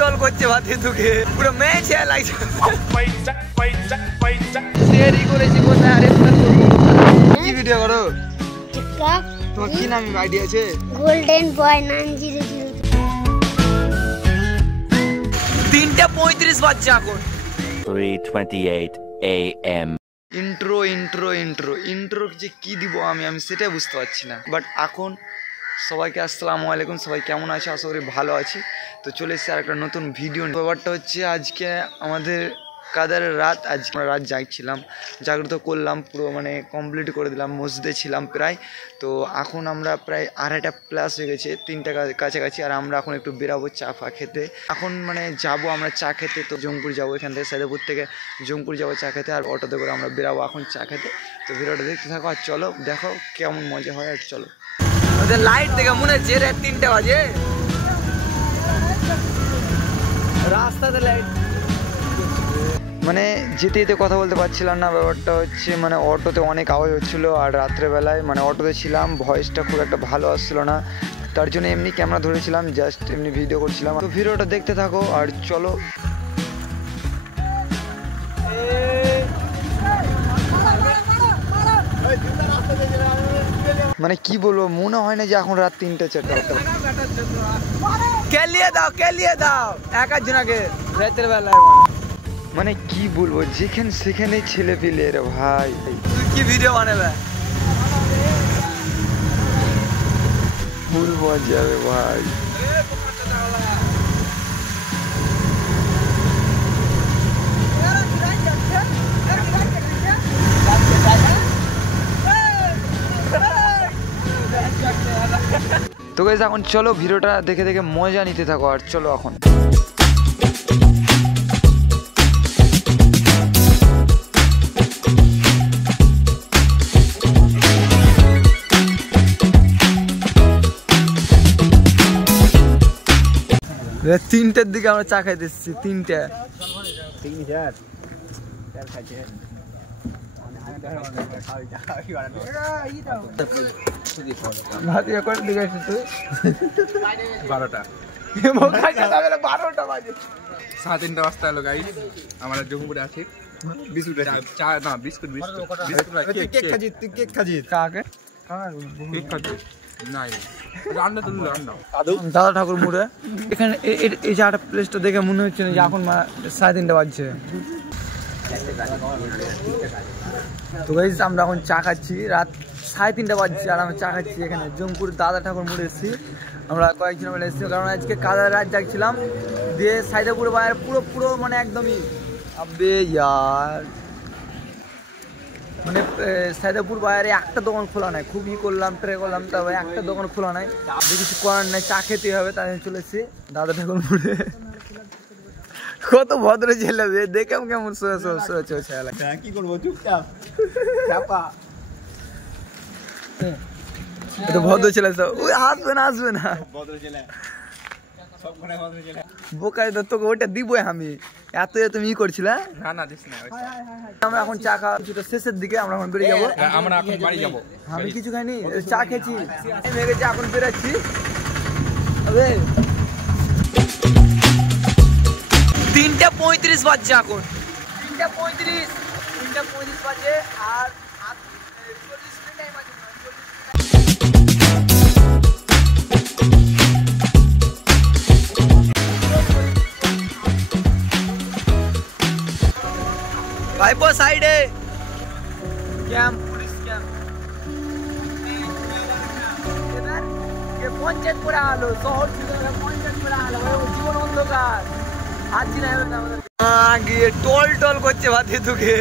Toll করছে ভাতে তোকে পুরো ম্যাচ এ লাগছে শেয়ারই করেছি কোথায় আর স্টার্ট করব কি ভিডিও করো টিকটক তোমার কি নাম আইডি আছে গোল্ডেন বয় 900 3:35 বাজছে এখন 3:28 AM ইন্ট্রো যে কি দিব আমি সেটাই বুঝতে পারছি না বাট এখন সবাইকে আসসালামু আলাইকুম সবাই কেমন আছে আশা করি ভালো আছি তো চলে এসেছি আর একটা নতুন ভিডিও ব্যাপারটা হচ্ছে আজকে আমাদের কাদারের রাত আজকে আমরা রাত জাগছিলাম জাগ্রত করলাম পুরো মানে কমপ্লিট করে দিলাম মসজিদে ছিলাম প্রায় তো এখন আমরা প্রায় 2:30 হয়ে গেছে 3টা কাছাকাছি আর আমরা এখন একটু বেরাবো চা ফা খেতে এখন মানে যাবো আমরা চা খেতে তো জঙ্গপুর যাবো এখান থেকে সাইদাপুর থেকে জঙ্গপুর যাবো চা খেতে আর অটোতে করে আমরা বেরাবো এখন চা খেতে তো ভিডিওটা দেখতে থাকো আর চলো দেখো কেমন মজা হয় আর চলো ওদের লাইট দেখে মনে হচ্ছে রাত 3টা বাজে রাস্তাতে লাইট মানে যেতে যেতে কথা বলতে পারছিলাম না ব্যাপারটা হচ্ছে মানে অটোতে অনেক আওয়াজ হচ্ছিলো আর রাত্রেবেলায় মানে অটোতে ছিলাম ভয়েসটা খুব একটা ভালো আসছিলো না তার জন্য এমনি ক্যামেরা ধরেছিলাম জাস্ট এমনি ভিডিও করছিলাম তো ভিডিওটা দেখতে থাকো আর চলো মানে কি বলবো মনে হয় না যে এখন রাত 3টা 4টা কেলিয়ে দাও এক জনাকে রাতের বেলায় মানে কি বলবো যেখানে সেখানে ছেলে পেলে রে ভাই তুই কি ভিডিও বানাবে ফুল মজা যাবে ভাই তো গাইস এখন চলো ভিডিওটা দেখে দেখে মজা নিতে থাকো আর চলো এখন তিনটার দিকে আমরা চা খাইতে এসেছি 3টা ভাতিয়া করে দিকে এসেছি 12টা 12টা বাজে 3:30 বাজতে হলো গাইস আমরা জঙ্গপুরে আছি বিস্কুট চা না বিস্কুট কেক খাজি কাকে কেক খাজি নাই রান্না তো রান্না দাদা ঠাকুর মুড়ে এখানে এই জায়গাটা প্লেসটা দেখে মনে হচ্ছে না যে এখন 3:30 বাজছে তো গাইস আমরা এখন চা খাচ্ছি রাত 3:30 বাজছে আর আমরা চা খাচ্ছি এখানে জঙ্গপুর দাদা ঠাকুর মুড়ে এসেছি আমরা কয়েকজন মিলে এসেছি কারণ আজকে কাদার রাত জাগছিলাম দিয়ে সাইদাপুর বাজার পুরো মানে একদমই আবে ইয়ার মানে সাইদাপুর বাজারে একটা দোকান খোলা নাই খুব করলাম ট্রে করলাম তবে একটা দোকান খোলা নাই যে কিছু করার নাই চা খেতে হবে তাই চলেছি দাদা ঠাকুর মুড়ে কত ভদ্র ছেলে দেখে কেমন কি করবো চুপচাপ চাপা এটা ভদ্র ছেলে ওই আসবে না ভদ্র ছেলে সবখানে ভদ্র ছেলে বোকাই তো তোকে ওটা দিবই আমি এত তুমি করছিল না দিস না আমরা এখন চা খাওয়া কিছুটা শেষের দিকে আমরা এখন বেরিয়ে যাবো আমরা এখন বাড়ি যাবো আমি কিছু খাইনি চা খেয়েছি এখন বেরাচ্ছি আবে 3:35 বাজছে এখন 3:35 বাজে আর 40 মিনিট টাইম আছে ভাইপো সাইডে ক্যাম্প পুলিশ ক্যাম্প পঞ্চায়েত পড়ে আলো শহর ছিল পঞ্চায়েত পড়ে আলো জীবন অন্ধকার আজ না গিয়ে টোল করছে ভাতে তোকে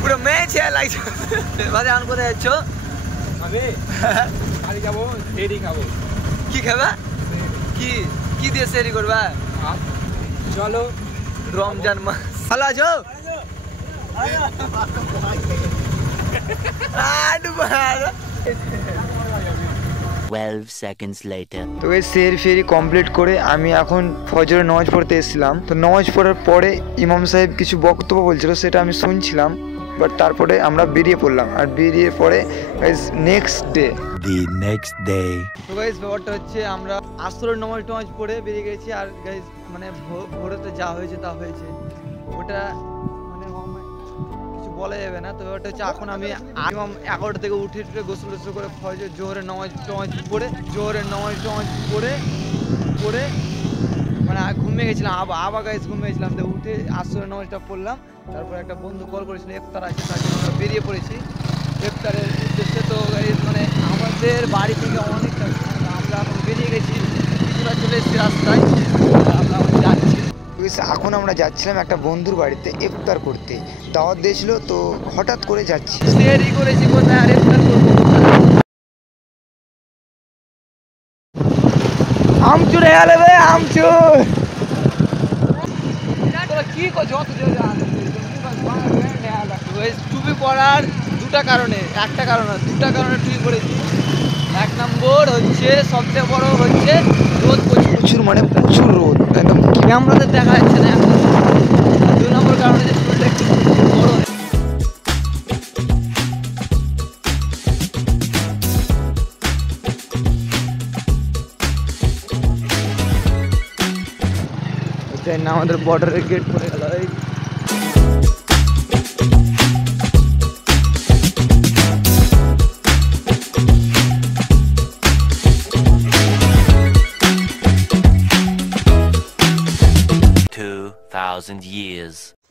পুরো ম্যাচ লাগছে ভাতে আন কোথায় যাচ্ছ বাড়ি যাবো সেরি খাবো কি খাবা কি দিয়ে সেরি করবা চলো রমজান মাস ভালো আছো 12 seconds later তো এই ফেরি কমপ্লিট করে আমি এখন ফজরের নামাজ পড়তে এসেছিলাম তো নামাজ পড়ার পরে ইমাম সাহেব কিছু বক্তব্য বলছিল সেটা আমি শুনছিলাম বাট তারপরে আমরা বেরিয়ে পড়লাম। আর বেরিয়ে পরে নেক্সট ডে তো গাইজ ব্যাপারটা হচ্ছে আমরা আসরের নামাজ টামাজ পড়ে বেরিয়ে গেছি। আর গাইজ মানে ভোরে তো যা হয়েছে তা হয়েছে, ওটা মানে কিছু বলা যাবে না। তো ব্যাপারটা হচ্ছে এখন আমি 11টা থেকে উঠে গোসল টোসল করে জোহরের নামাজ টামাজ পড়ে মানে ঘুমিয়ে গেছিলাম। আবার গাইজ ঘুমিয়ে গেছিলাম। তো উঠে আসরের নামাজটা পড়লাম। তারপর একটা বন্ধু কল করেছিল, ইফতার আছে, তার জন্য আমরা বেরিয়ে পড়েছি ইফতারের উদ্দেশ্যে। তো গাইজ মানে আমাদের বাড়ি থেকে অনেকটা আমরা এখন বেরিয়ে গেছি, কিছুটা চলে এসেছি রাস্তায়, আমরা যাচ্ছি। এখন আমরা যাচ্ছিলাম একটা বন্ধুর বাড়িতে ইফতার করতে, দাওয়াত দিয়েছিল। তো হঠাৎ করে যাচ্ছি, দেরি করেছি কোথায় আর ইফতার করবো আমচুর হেয়ালে রে আমচুর তোরা কি করছো? টুপি পরার দুটা কারণে, একটা কারণ না, দুটা কারণে টুপি পরেছি। 1 নম্বর হচ্ছে সবচেয়ে বড় হচ্ছে রোদ, প্রচুর মানে প্রচুর রোদ, একদম ক্যামেরাতে দেখা যাচ্ছে না এখন। 2 নম্বর কারণ হচ্ছে চুলটা একটু বড়। না আমাদের বর্ডারের গেট পড়ে গেল।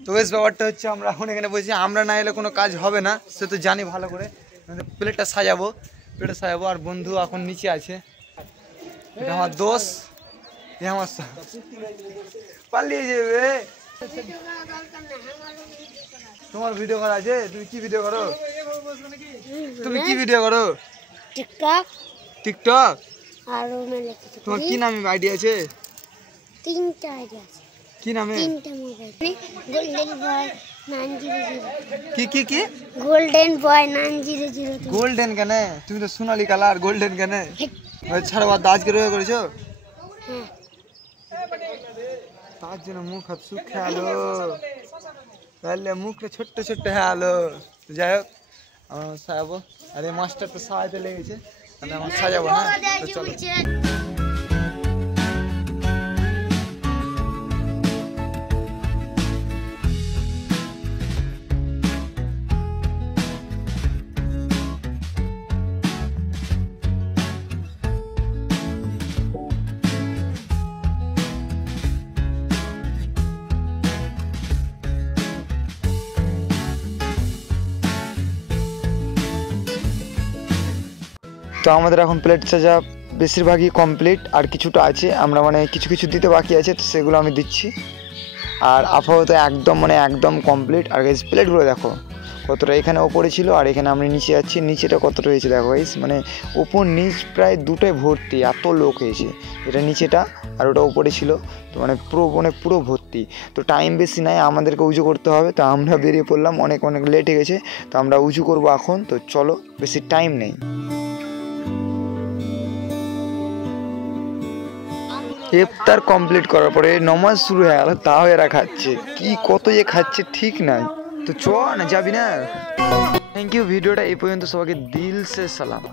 তো বেশ ব্যাপারটা হচ্ছে আমরা এখন এখানে বলছি, আমরা না এলে কোনো কাজ হবে না, সে তো জানি ভালো করে। প্লেটটা সাজাবো আর বন্ধু এখন নিচে আছে। এটা আমার দোষ, আমার পালিয়ে যাবে। তোমার ভিডিও করা আছে? তুমি কি ভিডিও করো? টিকটক। আর তোমার কি নামে আইডি আছে? 3টা আইডি আছে। কি নামে? 3টা মোবাইল। Golden boy 900। কি গোল্ডেন বয় 900। গোল্ডেন কেন? তুমি তো সোনালী কালার, গোল্ডেন কেন? ছাড়া বাদ, আজকে রয়ে করেছো? হ্যাঁ, তার জন্য মুখ হাত শুকিয়ে আলো, তাহলে মুখটা ছোট্ট হয়ে আলো। যাই হোক আমার সাজাবো। আর এই মাস্টার তো সাজাতে লেগেছে, তাহলে আমার সাজাবো না। তো চলো। তো আমাদের এখন প্লেট সাজা বেশিরভাগই কমপ্লিট, আর কিছুটা আছে, আমরা মানে কিছু দিতে বাকি আছে, তো সেগুলো আমি দিচ্ছি। আর আপাতত একদম কমপ্লিট। আর গাইস প্লেটগুলো দেখো কতটা এখানে ওপরে ছিল, আর এখানে আমরা নিচে যাচ্ছি, নিচেটা কতটা হয়েছে দেখো গাইস, মানে ওপর নিচ প্রায় দুটোই ভর্তি, এত লোক হয়েছে। এটা নিচেটা আর ওটা ওপরে ছিল, তো মানে পুরো ভর্তি। তো টাইম বেশি নাই, আমাদেরকে উঁচু করতে হবে। তো আমরা বেরিয়ে পড়লাম, অনেক লেট হয়ে গেছে। তো আমরা উঁচু করবো এখন। তো চলো, বেশি টাইম নেই। ইফতার কমপ্লিট করার পরে নমাজ শুরু হয়ে গেল, তাও এরা খাচ্ছে, কি কত যে খাচ্ছে ঠিক নাই। তো চ না, যাবি না? থ্যাংক ইউ, ভিডিওটা এই পর্যন্ত, সবাইকে দিল সে সালাম।